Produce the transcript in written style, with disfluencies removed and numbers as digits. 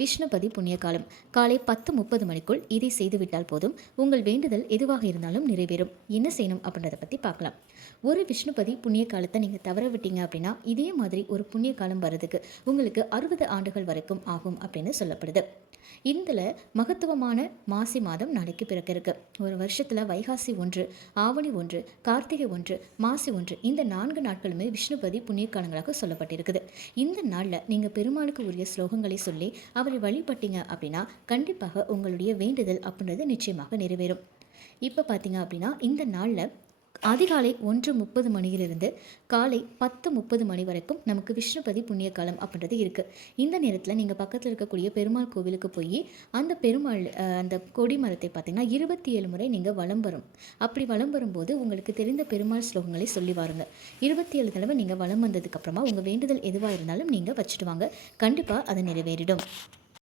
விஷ்ணுபதி புண்ணிய காலம். காலை 10:30 மணிக்குள் இதை செய்துவிட்டால் போதும். உங்கள் வேண்டுதல் எதுவாக இருந்தாலும் நிறைவேறும். என்ன செய்யணும் அப்படின்றத பற்றி பார்க்கலாம். ஒரு விஷ்ணுபதி புண்ணிய காலத்தை நீங்கள் தவற விட்டீங்க அப்படின்னா இதே மாதிரி ஒரு புண்ணிய காலம் வர்றதுக்கு உங்களுக்கு 60 ஆண்டுகள் வரைக்கும் ஆகும் அப்படின்னு சொல்லப்படுது. இதில் மகத்துவமான மாசி மாதம் நாளைக்கு பிறக்க இருக்கு. ஒரு வருஷத்தில் வைகாசி 1, ஆவணி 1, கார்த்திகை 1, மாசி 1 இந்த 4 நாட்களுமே விஷ்ணுபதி புண்ணிய காலங்களாக சொல்லப்பட்டிருக்குது. இந்த நாளில் நீங்கள் பெருமாளுக்கு உரிய ஸ்லோகங்களை சொல்லி அவரை வழிபட்டீங்க அப்படின்னா கண்டிப்பாக உங்களுடைய வேண்டுதல் அப்படின்றது நிச்சயமாக நிறைவேறும். இப்போ பார்த்தீங்க அப்படின்னா இந்த நாளில் அதிகாலை 1:30 மணியிலிருந்து காலை 10:30 மணி வரைக்கும் நமக்கு விஷ்ணுபதி புண்ணிய காலம் அப்படின்றது இருக்குது. இந்த நேரத்தில் நீங்கள் பக்கத்தில் இருக்கக்கூடிய பெருமாள் கோவிலுக்கு போய் அந்த பெருமாள் அந்த கொடி மரத்தை பார்த்திங்கன்னா 27 முறை நீங்கள் வலம் வரும். அப்படி வலம் வரும்போது உங்களுக்கு தெரிந்த பெருமாள் ஸ்லோகங்களை சொல்லி வாருங்க. 27 தடவை நீங்கள் வலம் வந்ததுக்கப்புறமா உங்கள் வேண்டுதல் எதுவாக இருந்தாலும் நீங்கள் வச்சுட்டு வாங்க. கண்டிப்பாக அது நிறைவேறிடும்.